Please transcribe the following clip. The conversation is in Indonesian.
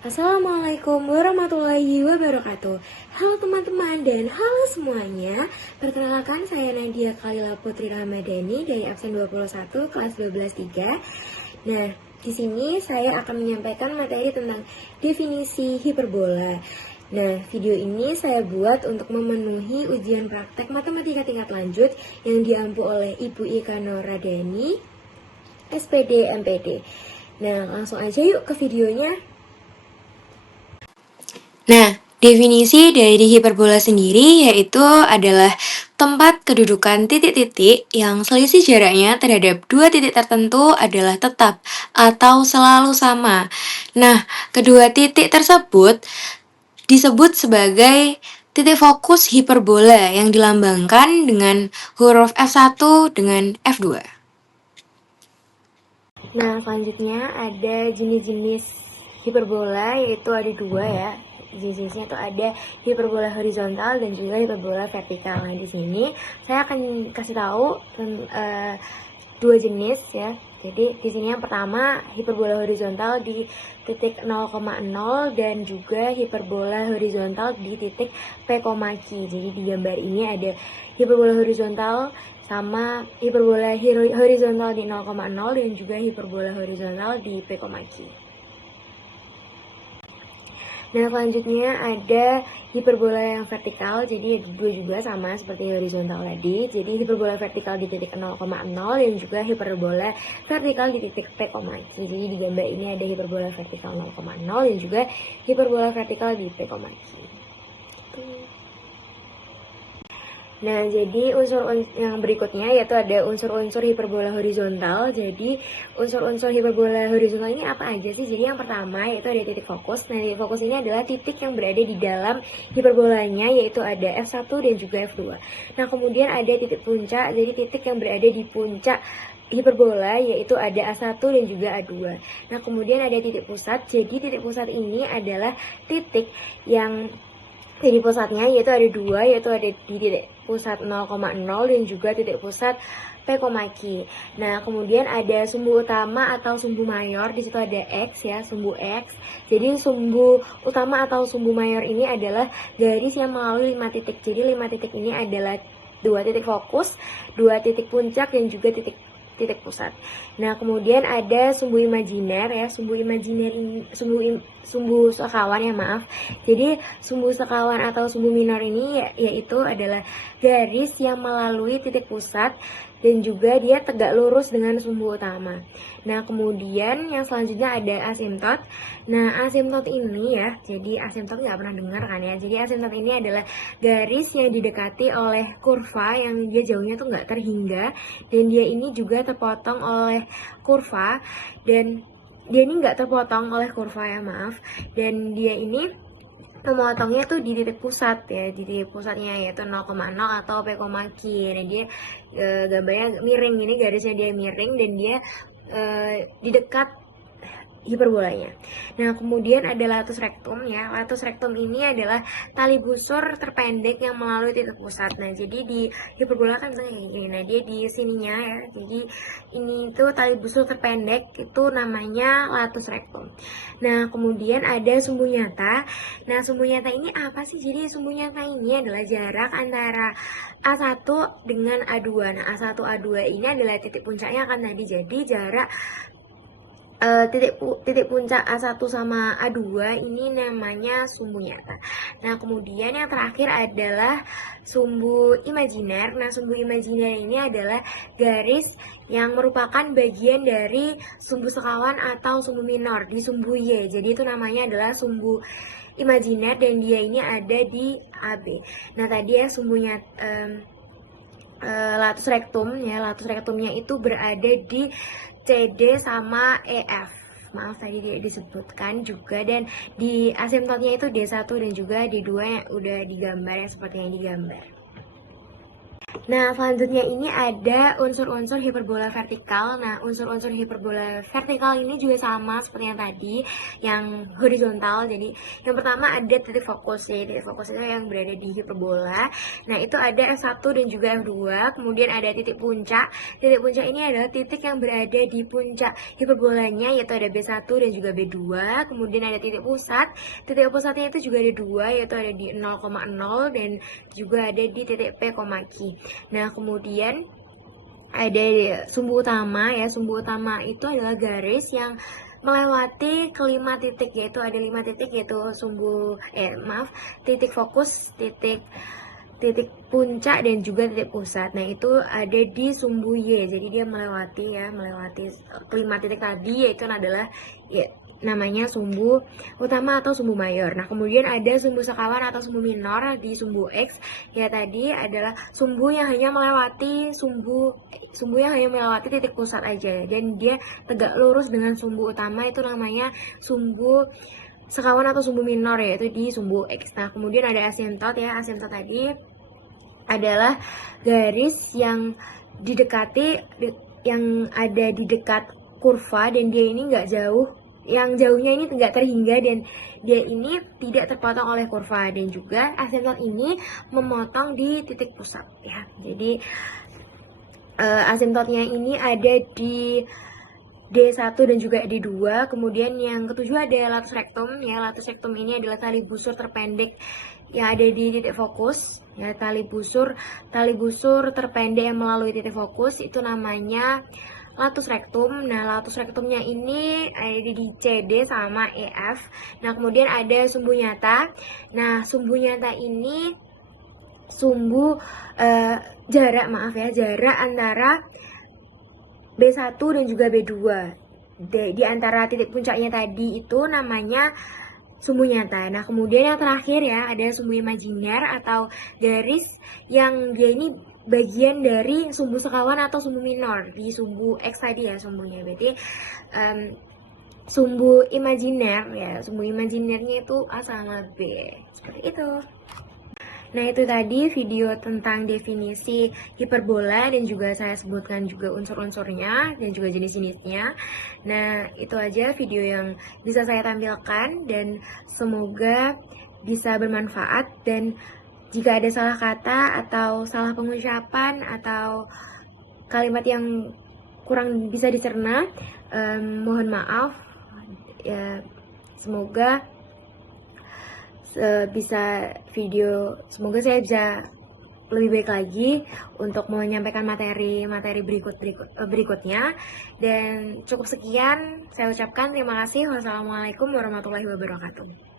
Assalamualaikum warahmatullahi wabarakatuh. Halo teman-teman dan halo semuanya. Perkenalkan saya Nadia Khalila Putri Ramadhani dari absen 21 kelas 12-3. Nah, di sini saya akan menyampaikan materi tentang definisi hiperbola. Nah, video ini saya buat untuk memenuhi ujian praktek matematika tingkat lanjut yang diampu oleh Ibu Ika Noradani, SPD MPD. Nah, langsung aja yuk ke videonya. Nah, definisi dari hiperbola sendiri yaitu adalah tempat kedudukan titik-titik yang selisih jaraknya terhadap dua titik tertentu adalah tetap atau selalu sama. Nah, kedua titik tersebut disebut sebagai titik fokus hiperbola yang dilambangkan dengan huruf F1 dengan F2. Nah, selanjutnya ada jenis-jenis hiperbola, yaitu ada dua ya. Jenisnya itu ada hiperbola horizontal dan juga hiperbola vertikal. Nah, di sini saya akan kasih tahu dua jenis ya. Jadi di sini yang pertama hiperbola horizontal di titik 0,0 dan juga hiperbola horizontal di titik P, Jadi di gambar ini ada hiperbola horizontal sama hiperbola horizontal di 0,0 dan juga hiperbola horizontal di P, Nah, selanjutnya ada hiperbola yang vertikal, jadi dua juga sama seperti horizontal tadi. Jadi hiperbola vertikal di titik 0,0 dan juga hiperbola vertikal di titik P, Jadi di gambar ini ada hiperbola vertikal 0,0 dan juga hiperbola vertikal di P, Nah, jadi unsur yang berikutnya yaitu ada unsur-unsur hiperbola horizontal. Jadi, unsur-unsur hiperbola horizontal ini apa aja sih? Jadi, yang pertama yaitu ada titik fokus. Nah, titik fokus ini adalah titik yang berada di dalam hiperbolanya, yaitu ada F1 dan juga F2. Nah, kemudian ada titik puncak. Jadi, titik yang berada di puncak hiperbola yaitu ada A1 dan juga A2. Nah, kemudian ada titik pusat. Jadi, titik pusat ini adalah titik yang titik pusatnya yaitu ada dua, yaitu ada di titik pusat 0,0 dan juga titik pusat P, Nah, kemudian ada sumbu utama atau sumbu mayor, di situ ada X ya, sumbu X. Jadi sumbu utama atau sumbu mayor ini adalah garis yang melalui 5 titik. Jadi 5 titik ini adalah 2 titik fokus, 2 titik puncak dan juga titik pusat. Nah, kemudian ada sumbu imajiner ya, sumbu sekawan ya, maaf. Jadi sumbu sekawan atau sumbu minor ini yaitu adalah garis yang melalui titik pusat dan juga dia tegak lurus dengan sumbu utama. Nah, kemudian yang selanjutnya ada asimtot. Nah, asimtot ini ya, jadi asimtot nggak pernah dengar kan ya. Jadi asimtot ini adalah garis yang didekati oleh kurva yang dia jauhnya tuh nggak terhingga, dan dia ini juga terpotong oleh kurva, dan dia ini nggak terpotong oleh kurva ya, maaf. Dan dia ini memotongnya tuh di titik pusat ya, di titik pusatnya yaitu 0,0 atau P, Nah, dia gambarnya miring, ini garisnya dia miring dan dia di dekat hiperbolanya. Nah, kemudian ada latus rectum ya. Latus rectum ini adalah tali busur terpendek yang melalui titik pusat. Nah, jadi di hiperbola kan kayak gini. Nah, dia di sininya ya. Jadi ini tuh tali busur terpendek, itu namanya latus rectum. Nah, kemudian ada sumbu nyata. Nah, sumbu nyata ini apa sih? Jadi sumbu nyata ini adalah jarak antara A1 dengan A2. Nah, A1 A2 ini adalah titik puncaknya kan tadi. Jadi jarak titik puncak A1 sama A2 ini namanya sumbu nyata. Nah, kemudian yang terakhir adalah sumbu imajiner. Nah, sumbu imajiner ini adalah garis yang merupakan bagian dari sumbu sekawan atau sumbu minor di sumbu Y. Jadi itu namanya adalah sumbu imajiner dan dia ini ada di AB. Nah, tadi ya sumbunya latus rectum ya, latus rectumnya itu berada di CD sama EF. Maaf tadi dia disebutkan juga, dan di asimtotnya itu D1 dan juga D2 yang udah digambar ya, seperti yang digambar. Nah, selanjutnya ini ada unsur-unsur hiperbola vertikal. Nah, unsur-unsur hiperbola vertikal ini juga sama seperti yang tadi, yang horizontal. Jadi, yang pertama ada titik fokus ya. Titik fokus itu yang berada di hiperbola. Nah, itu ada F1 dan juga F2. Kemudian ada titik puncak. Titik puncak ini adalah titik yang berada di puncak hiperbolanya, yaitu ada B1 dan juga B2. Kemudian ada titik pusat. Titik pusatnya itu juga ada dua, yaitu ada di 0,0 dan juga ada di titik P, Q. Nah, kemudian ada sumbu utama ya. Sumbu utama itu adalah garis yang melewati kelima titik, yaitu ada 5 titik, yaitu titik fokus, titik puncak dan juga titik pusat. Nah, itu ada di sumbu Y. Jadi dia melewati kelima titik tadi, yaitu adalah ya, namanya sumbu utama atau sumbu mayor. Nah, kemudian ada sumbu sekawan atau sumbu minor di sumbu X. Ya, tadi adalah sumbu yang hanya melewati titik pusat aja, dan dia tegak lurus dengan sumbu utama, itu namanya sumbu sekawan atau sumbu minor, yaitu di sumbu X. Nah, kemudian ada asimtot ya. Asimtot tadi adalah garis yang ada di dekat kurva, dan dia ini nggak jauh, yang jauhnya ini nggak terhingga, dan dia ini tidak terpotong oleh kurva, dan juga asimtot ini memotong di titik pusat ya. Jadi asimtotnya ini ada di D1 dan juga D2. Kemudian yang ketujuh ada latus rectum ya. Latus rectum ini adalah tali busur terpendek yang ada di titik fokus ya. Tali busur terpendek yang melalui titik fokus itu namanya latus rectum. Nah, latus rectumnya ini ada di CD sama EF. Nah, kemudian ada sumbu nyata. Nah, sumbu nyata ini jarak antara B1 dan juga B2. Di antara titik puncaknya tadi itu namanya sumbu nyata. Nah, kemudian yang terakhir ya, ada sumbu imajiner atau garis yang dia ini bagian dari sumbu sekawan atau sumbu minor di sumbu X tadi ya sumbunya. Berarti sumbu imajiner ya, sumbu imajinernya itu A sama B. Seperti itu. Nah, itu tadi video tentang definisi hiperbola, dan juga saya sebutkan juga unsur-unsurnya dan juga jenis-jenisnya. Nah, itu aja video yang bisa saya tampilkan, dan semoga bisa bermanfaat. Dan jika ada salah kata atau salah pengucapan atau kalimat yang kurang bisa dicerna, mohon maaf ya. Semoga semoga saya bisa lebih baik lagi untuk menyampaikan materi berikutnya. Dan cukup sekian saya ucapkan, terima kasih. Wassalamualaikum warahmatullahi wabarakatuh.